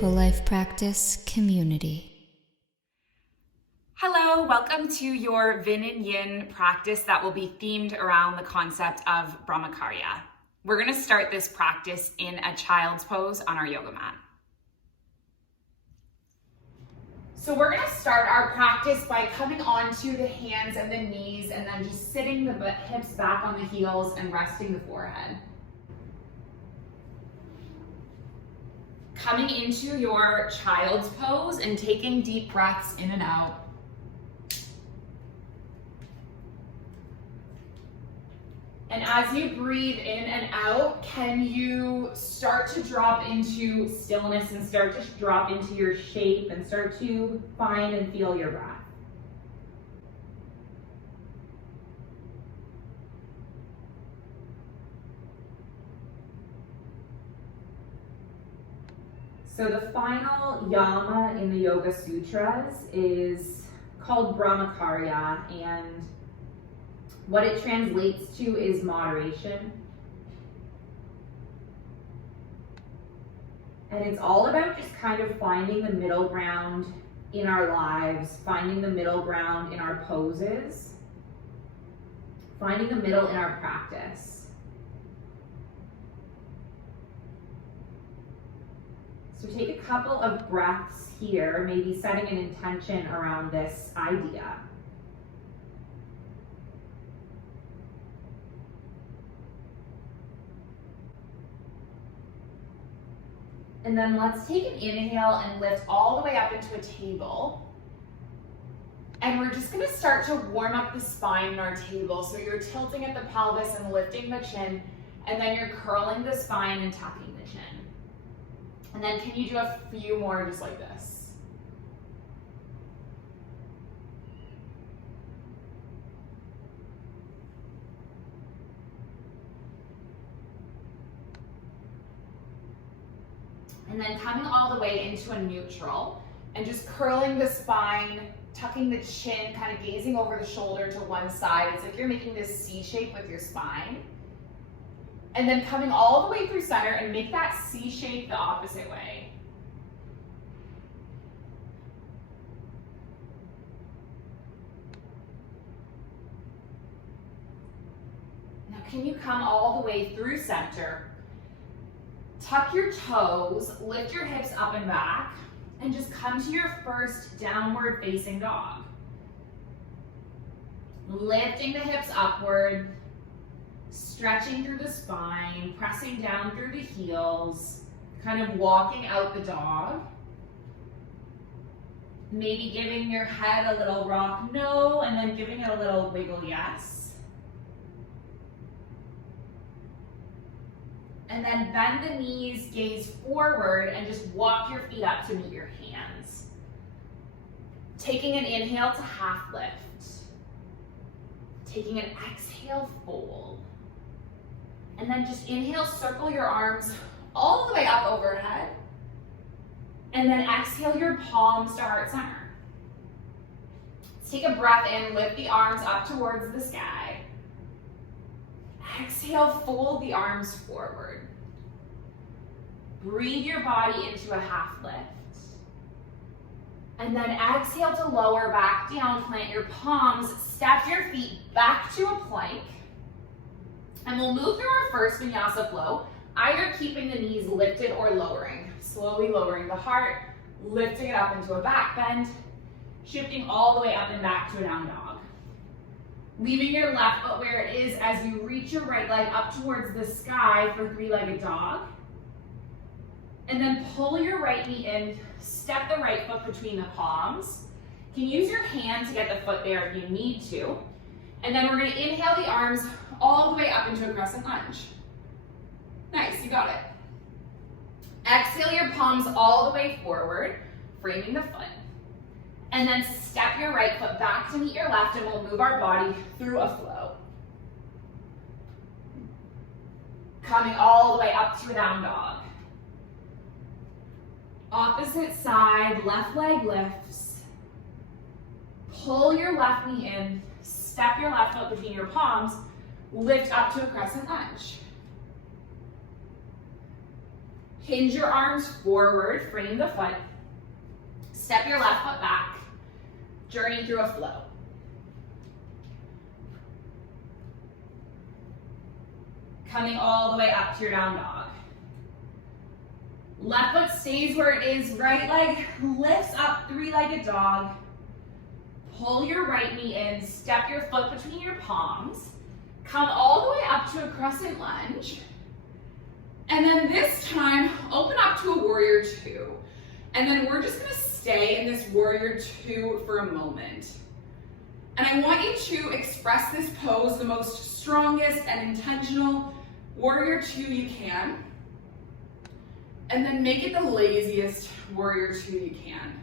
Mindful Life Practice community. Hello, welcome to your Vin Yin practice that will be themed around the concept of BRAHMACHARYA. We're going to start this practice in a child's pose on our yoga mat. So we're going to start our practice by coming onto the hands and the knees and then just sitting the hips back on the heels and resting the forehead. Coming into your child's pose and taking deep breaths in and out. And as you breathe in and out, can you start to drop into stillness and start to drop into your shape and start to find and feel your breath? So the final yama in the Yoga Sutras is called BRAHMACHARYA, and what it translates to is moderation. And it's all about just kind of finding the middle ground in our lives, finding the middle ground in our poses, finding the middle in our practice. So take a couple of breaths here, maybe setting an intention around this idea. And then let's take an inhale and lift all the way up into a table. And we're just going to start to warm up the spine in our table. So you're tilting at the pelvis and lifting the chin, and then you're curling the spine and tucking the chin. And then can you do a few more just like this? And then coming all the way into a neutral and just curling the spine, tucking the chin, kind of gazing over the shoulder to one side. It's like you're making this C shape with your spine. And then coming all the way through center and make that C shape the opposite way. Now can you come all the way through center? Tuck your toes, lift your hips up and back, and just come to your first downward facing dog. Lifting the hips upward, stretching through the spine, pressing down through the heels, kind of walking out the dog. Maybe giving your head a little rock no, and then giving it a little wiggle yes. And then bend the knees, gaze forward, and just walk your feet up to meet your hands. Taking an inhale to half lift. Taking an exhale, fold. And then just inhale, circle your arms all the way up overhead. And then exhale your palms to heart center. Let's take a breath in, lift the arms up towards the sky. Exhale, fold the arms forward. Breathe your body into a half lift. And then exhale to lower back down, plant your palms, step your feet back to a plank. And we'll move through our first Vinyasa flow, either keeping the knees lifted or lowering. Slowly lowering the heart, lifting it up into a back bend, shifting all the way up and back to a down dog. Leaving your left foot where it is as you reach your right leg up towards the sky for three-legged dog. And then pull your right knee in, step the right foot between the palms. You can use your hand to get the foot there if you need to. And then we're going to inhale the arms all the way up into a crescent lunge. Nice, you got it. Exhale your palms all the way forward, framing the foot. And then step your right foot back to meet your left, and we'll move our body through a flow. Coming all the way up to a down dog. Opposite side, left leg lifts. Pull your left knee in, step your left foot between your palms, lift up to a crescent lunge. Hinge your arms forward, frame the foot. Step your left foot back. Journey through a flow. Coming all the way up to your down dog. Left foot stays where it is, right leg lifts up, three-legged dog. Pull your right knee in, step your foot between your palms. Come all the way up to a crescent lunge. And then this time, open up to a warrior two. And then we're just gonna stay in this warrior two for a moment. And I want you to express this pose the most strongest and intentional warrior two you can. And then make it the laziest warrior two you can.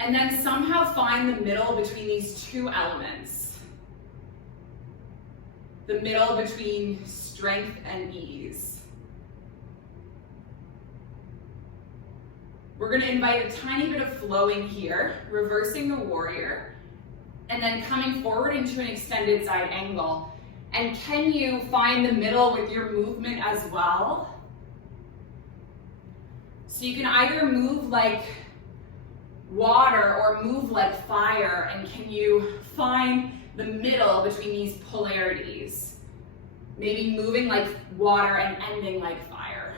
And then somehow find the middle between these two elements. The middle between strength and ease. We're gonna invite a tiny bit of flowing here, reversing the warrior, and then coming forward into an extended side angle. And can you find the middle with your movement as well? So you can either move like water or move like fire, and can you find the middle between these polarities? Maybe moving like water and ending like fire.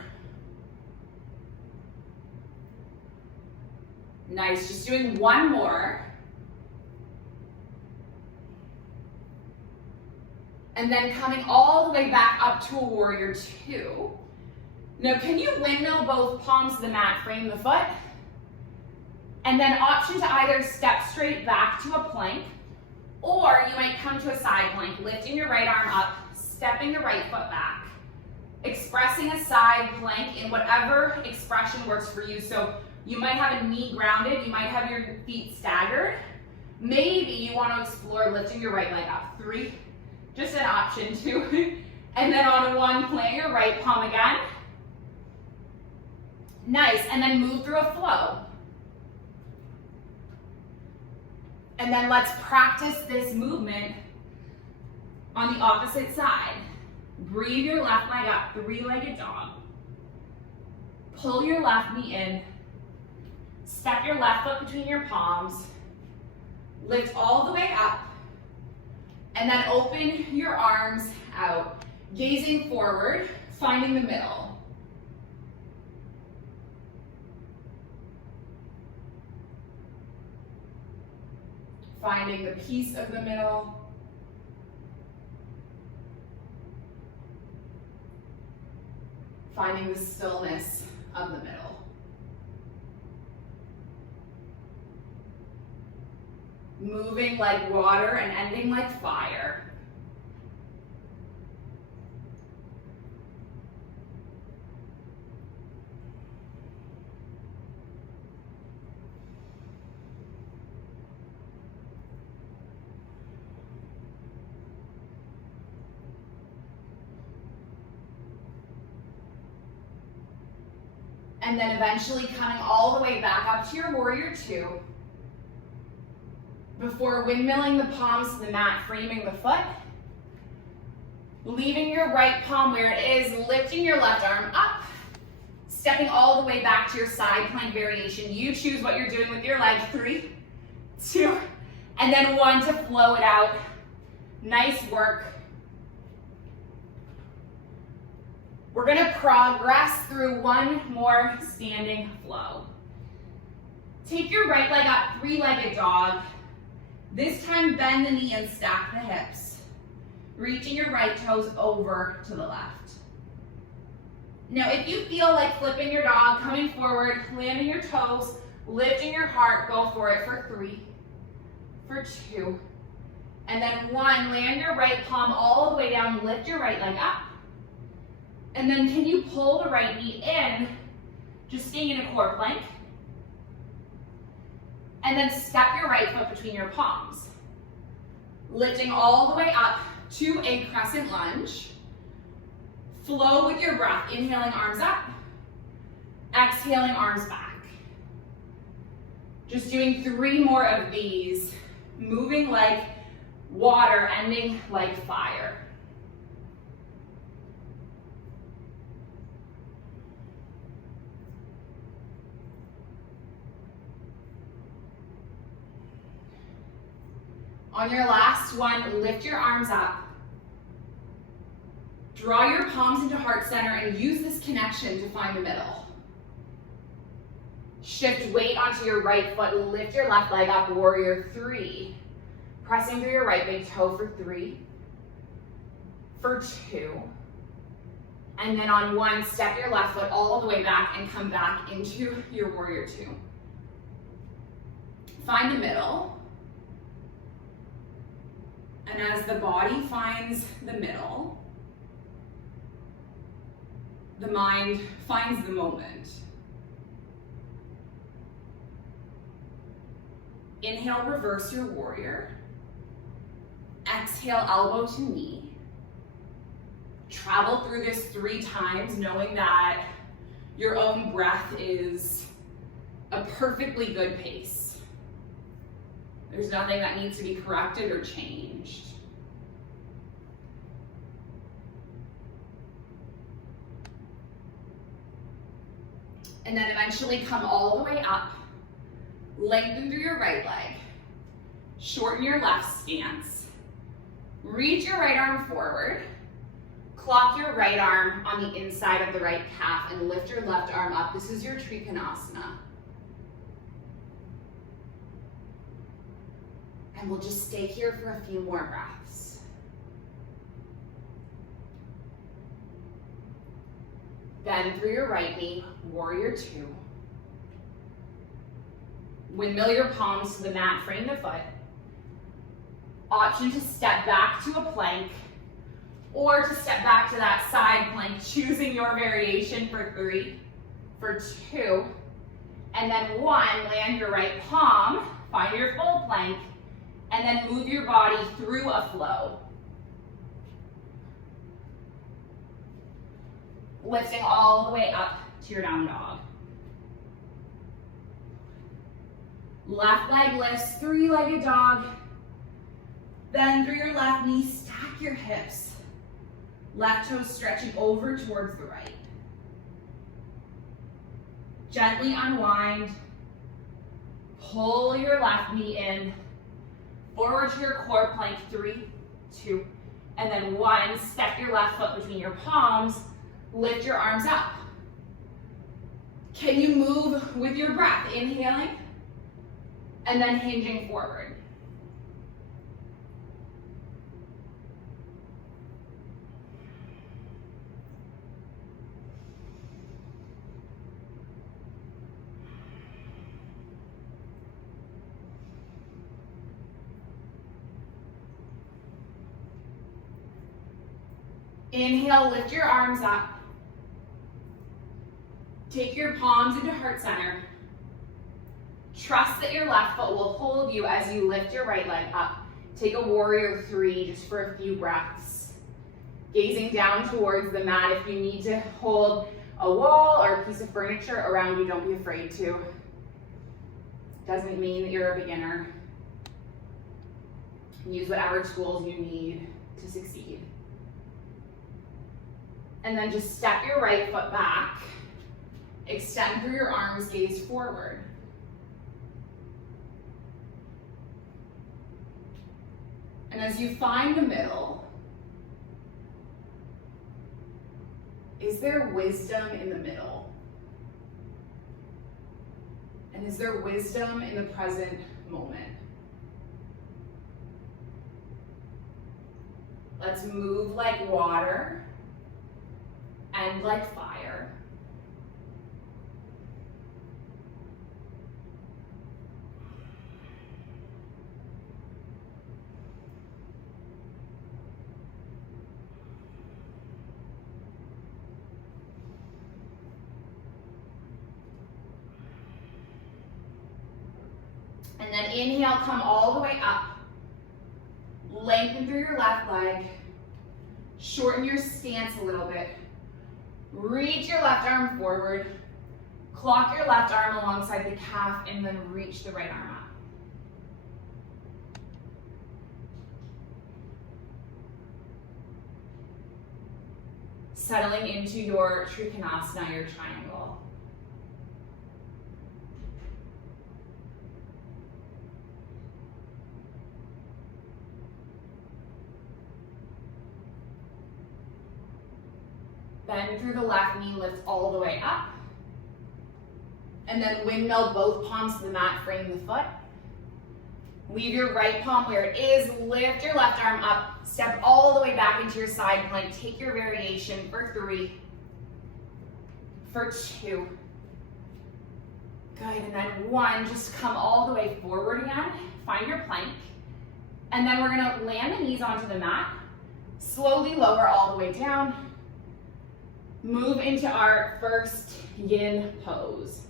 Nice, just doing one more. And then coming all the way back up to a warrior two. Now, can you windmill both palms to the mat, frame the foot? And then option to either step straight back to a plank, or you might come to a side plank, lifting your right arm up, stepping the right foot back, expressing a side plank in whatever expression works for you. So you might have a knee grounded, you might have your feet staggered. Maybe you want to explore lifting your right leg up. 3, just an option 2. And then on a 1, plant your right palm again. Nice, and then move through a flow. And then let's practice this movement on the opposite side. Breathe your left leg up, three-legged dog. Pull your left knee in. Step your left foot between your palms. Lift all the way up. And then open your arms out, gazing forward, finding the middle. Finding the peace of the middle. Finding the stillness of the middle. Moving like water and ending like fire. And then eventually coming all the way back up to your warrior two. Before windmilling the palms to the mat, framing the foot. Leaving your right palm where it is, lifting your left arm up. Stepping all the way back to your side plank variation. You choose what you're doing with your leg. 3, 2, and then 1 to flow it out. Nice work. We're gonna progress through one more standing flow. Take your right leg up, three-legged dog. This time bend the knee and stack the hips. Reaching your right toes over to the left. Now if you feel like flipping your dog, coming forward, planting your toes, lifting your heart, go for it for 3, for 2, and then 1, land your right palm all the way down, lift your right leg up. And then can you pull the right knee in, just staying in a core plank. And then step your right foot between your palms. Lifting all the way up to a crescent lunge. Flow with your breath, inhaling arms up, exhaling arms back. Just doing 3 more of these, moving like water, ending like fire. On your last one, lift your arms up. Draw your palms into heart center and use this connection to find the middle. Shift weight onto your right foot, lift your left leg up, warrior three. Pressing through your right big toe for three, for two. And then on one, step your left foot all the way back and come back into your warrior two. Find the middle. And as the body finds the middle, the mind finds the moment. Inhale, reverse your warrior. Exhale, elbow to knee. Travel through this 3 times, knowing that your own breath is a perfectly good pace. There's nothing that needs to be corrected or changed. And then eventually come all the way up. Lengthen through your right leg. Shorten your left stance. Reach your right arm forward. Clock your right arm on the inside of the right calf and lift your left arm up. This is your Trikonasana. And we'll just stay here for a few more breaths. Bend through your right knee, warrior two. Windmill your palms to the mat, frame the foot. Option to step back to a plank or to step back to that side plank, choosing your variation for 3, for 2, and then 1, land your right palm, find your full plank, and then move your body through a flow. Lifting all the way up to your down dog. Left leg lifts, 3-legged dog. Bend through your left knee, stack your hips. Left toes stretching over towards the right. Gently unwind. Pull your left knee in. Forward to your core plank, 3, 2, and then 1. Step your left foot between your palms. Lift your arms up. Can you move with your breath? Inhaling, and then hinging forward. Inhale, lift your arms up. Take your palms into heart center. Trust that your left foot will hold you as you lift your right leg up. Take a warrior 3 just for a few breaths. Gazing down towards the mat. If you need to hold a wall or a piece of furniture around you, don't be afraid to. Doesn't mean that you're a beginner. Use whatever tools you need to succeed. And then just step your right foot back. Extend through your arms, gaze forward. And as you find the middle, is there wisdom in the middle? And is there wisdom in the present moment? Let's move like water and like fire. And then inhale, come all the way up. Lengthen through your left leg. Shorten your stance a little bit. Reach your left arm forward. Clock your left arm alongside the calf and then reach the right arm up. Settling into your Trikonasana, your triangle. Bend through the left knee, lift all the way up. And then windmill both palms to the mat, frame the foot. Leave your right palm where it is, lift your left arm up, step all the way back into your side plank. Take your variation for 3, for 2. Good, and then 1, just come all the way forward again, find your plank. And then we're gonna land the knees onto the mat, slowly lower all the way down. Move into our first yin pose.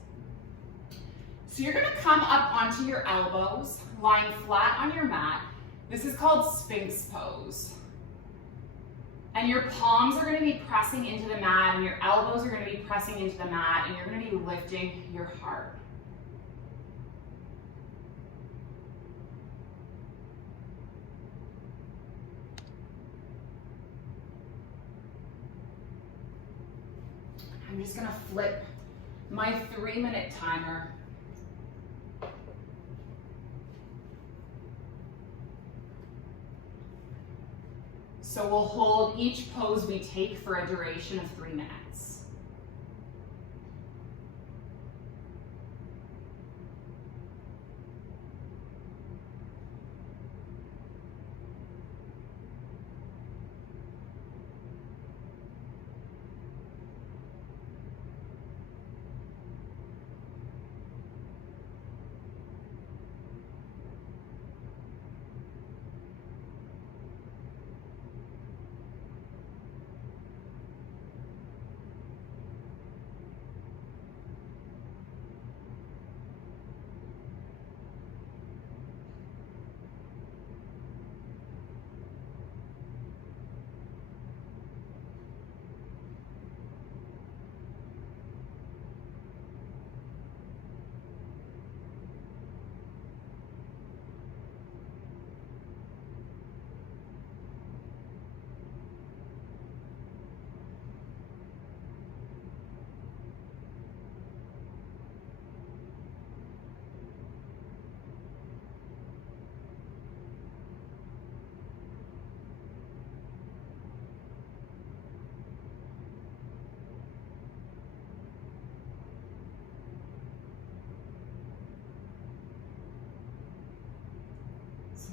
So you're gonna come up onto your elbows, lying flat on your mat. This is called Sphinx pose. And your palms are gonna be pressing into the mat, and your elbows are gonna be pressing into the mat, and you're gonna be lifting your heart. I'm just gonna flip my 3-minute timer. So we'll hold each pose we take for a duration of 3 minutes.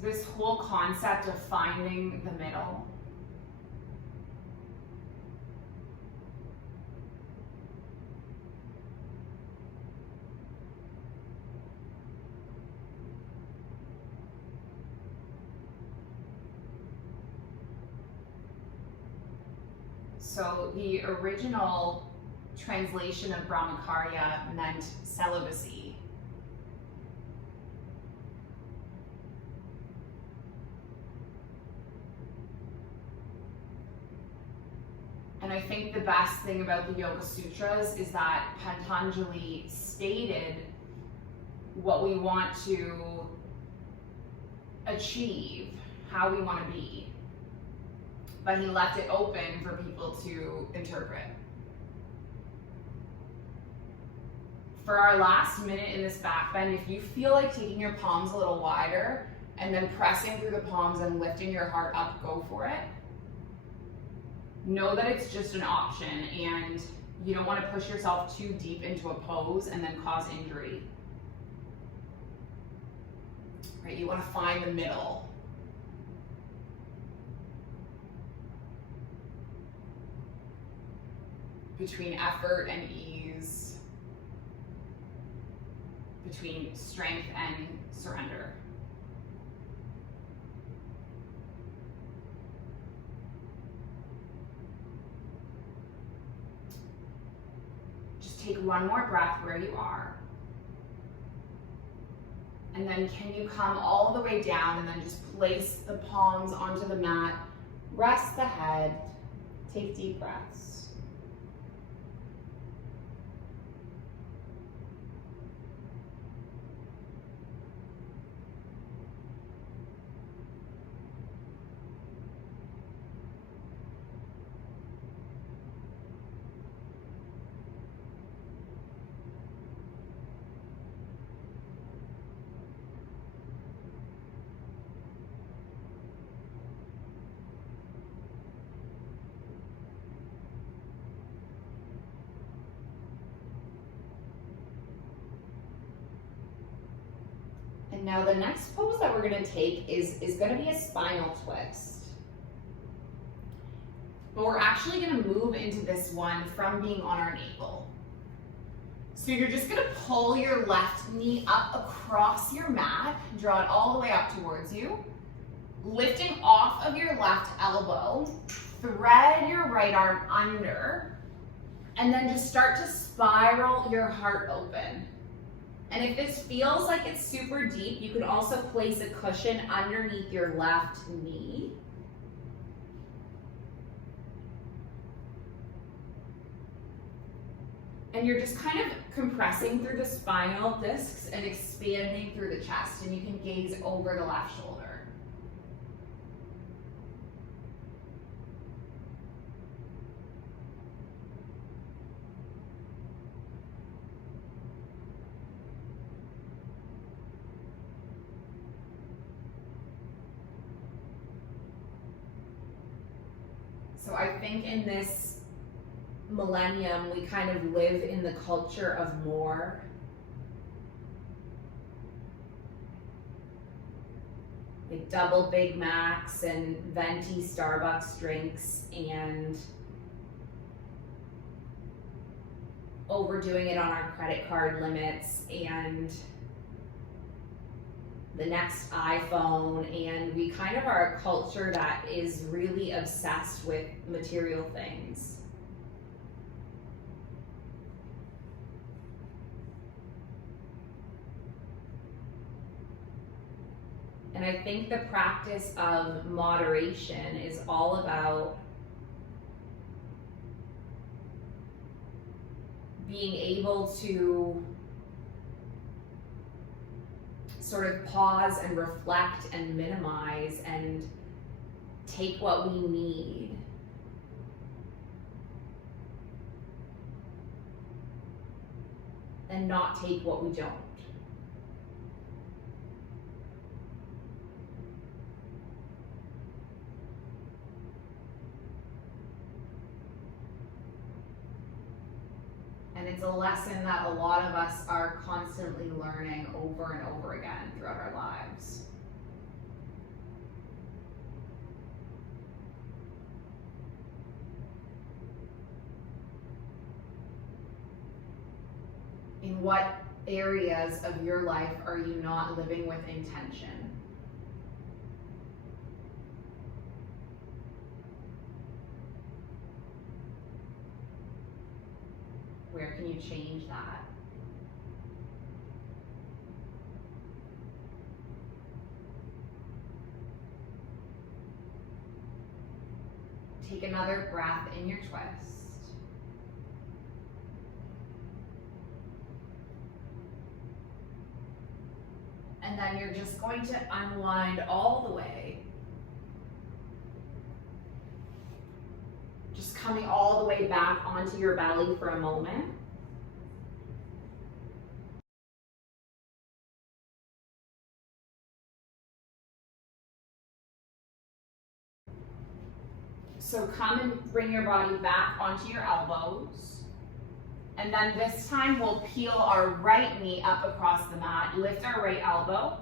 This whole concept of finding the middle. So the original translation of Brahmacharya meant celibacy. And I think the best thing about the Yoga Sutras is that Patanjali stated what we want to achieve, how we want to be, but he left it open for people to interpret. For our last minute in this back bend, if you feel like taking your palms a little wider and then pressing through the palms and lifting your heart up, go for it. Know that it's just an option, and you don't want to push yourself too deep into a pose and then cause injury. Right? You want to find the middle. Between effort and ease. Between strength and surrender. Take one more breath where you are. And then can you come all the way down and then just place the palms onto the mat, rest the head, take deep breaths. And now the next pose that we're gonna take is gonna be a spinal twist. But we're actually gonna move into this one from being on our navel. So you're just gonna pull your left knee up across your mat, draw it all the way up towards you, lifting off of your left elbow, thread your right arm under, and then just start to spiral your heart open. And if this feels like it's super deep, you can also place a cushion underneath your left knee. And you're just kind of compressing through the spinal discs and expanding through the chest, and you can gaze over the left shoulder. So I think in this millennium, we kind of live in the culture of more. Like double Big Macs and venti Starbucks drinks and overdoing it on our credit card limits and the next iPhone, and we kind of are a culture that is really obsessed with material things. And I think the practice of moderation is all about being able to sort of pause and reflect and minimize and take what we need. And not take what we don't. And it's a lesson that a lot of us are constantly learning over and over again throughout our lives. In what areas of your life are you not living with intention? Where can you change that? Take another breath in your twist. And then you're just going to unwind all the way. Just coming all the way back onto your belly for a moment. So come and bring your body back onto your elbows. And then this time we'll peel our right knee up across the mat, lift our right elbow,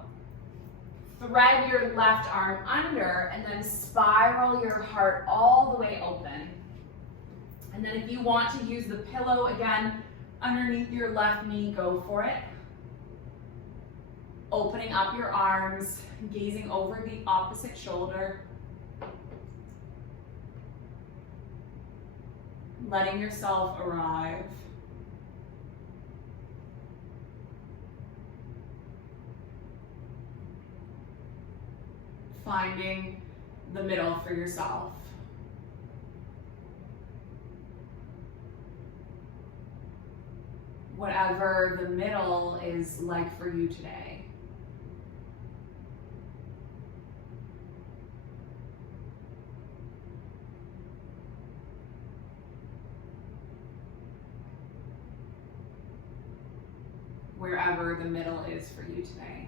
thread your left arm under, and then spiral your heart all the way open. And then if you want to use the pillow again underneath your left knee, go for it. Opening up your arms, gazing over the opposite shoulder. Letting yourself arrive. Finding the middle for yourself. Whatever the middle is like for you today. Wherever the middle is for you today.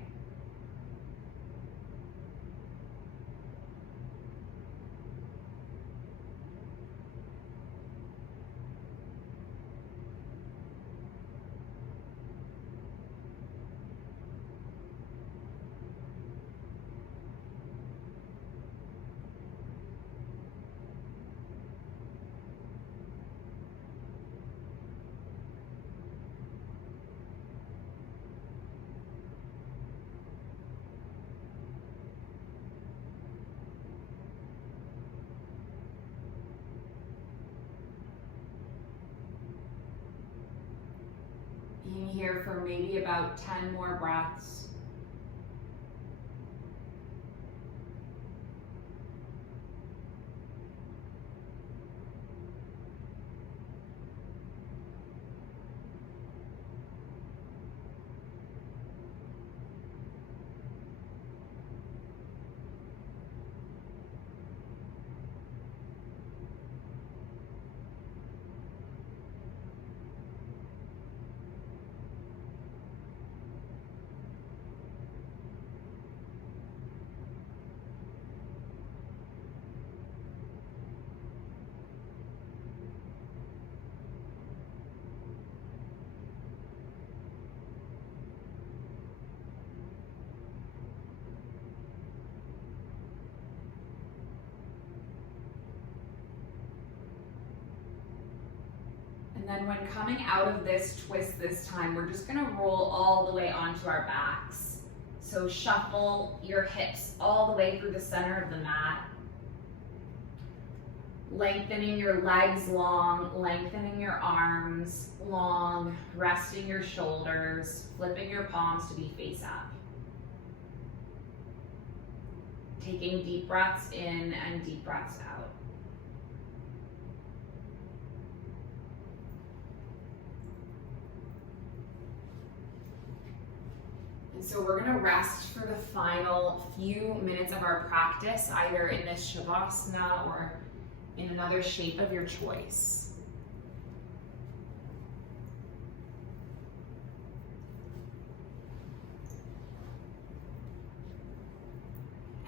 here for maybe about 10 more breaths. And then when coming out of this twist this time, we're just gonna roll all the way onto our backs. So shuffle your hips all the way through the center of the mat. Lengthening your legs long, lengthening your arms long, resting your shoulders, flipping your palms to be face up. Taking deep breaths in and deep breaths out. And so we're gonna rest for the final few minutes of our practice, either in this Shavasana or in another shape of your choice.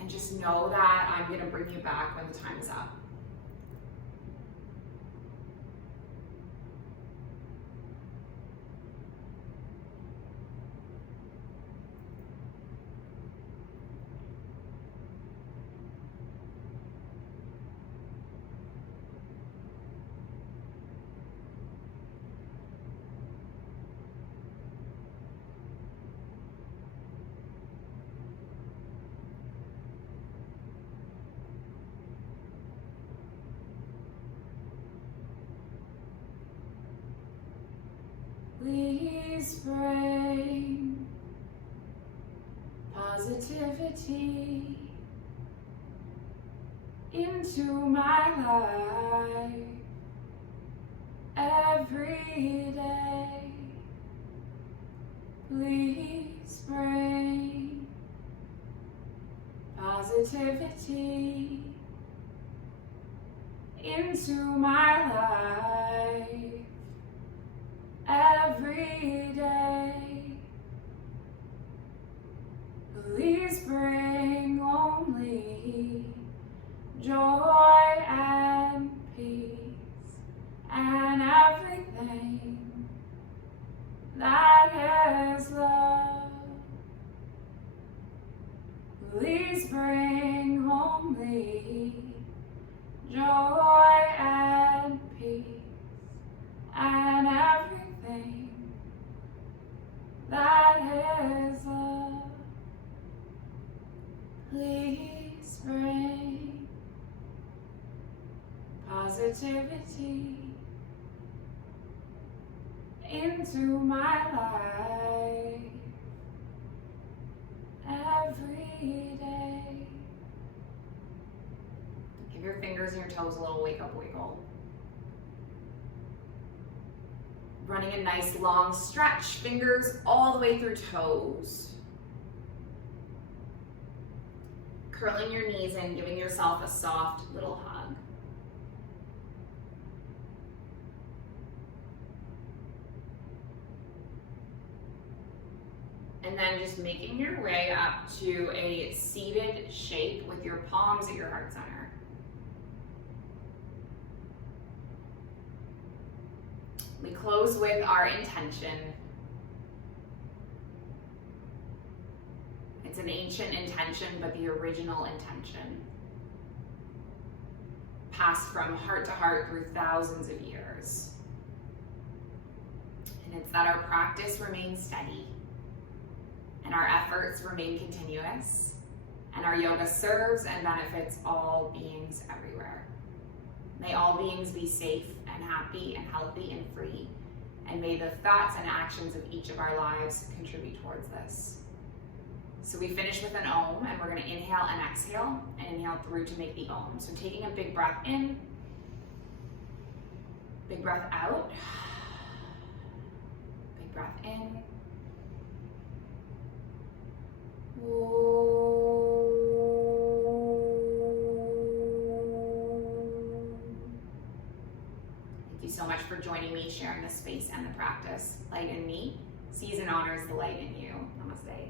And just know that I'm gonna bring you back when the time is up. Please bring positivity into my life every day. Please bring positivity into my life every day. Please bring only joy and peace and everything that is love. Please bring only joy and peace and everything that is love. Please bring positivity into my life every day. Give your fingers and your toes a little wake up wiggle. Running a nice long stretch, fingers all the way through toes. Curling your knees in, giving yourself a soft little hug. And then just making your way up to a seated shape with your palms at your heart center. We close with our intention. It's an ancient intention, but the original intention. Passed from heart to heart through thousands of years. And it's that our practice remains steady, and our efforts remain continuous, and our yoga serves and benefits all beings everywhere. May all beings be safe and happy and healthy and free, And may the thoughts and actions of each of our lives contribute towards this. So we finish with an Om, and we're going to inhale and exhale, and inhale through to make the Om. So taking a big breath in, big breath out, big breath in. Thank you so much for joining me, sharing this space and the practice. Light in me sees and honors the light in you. Namaste.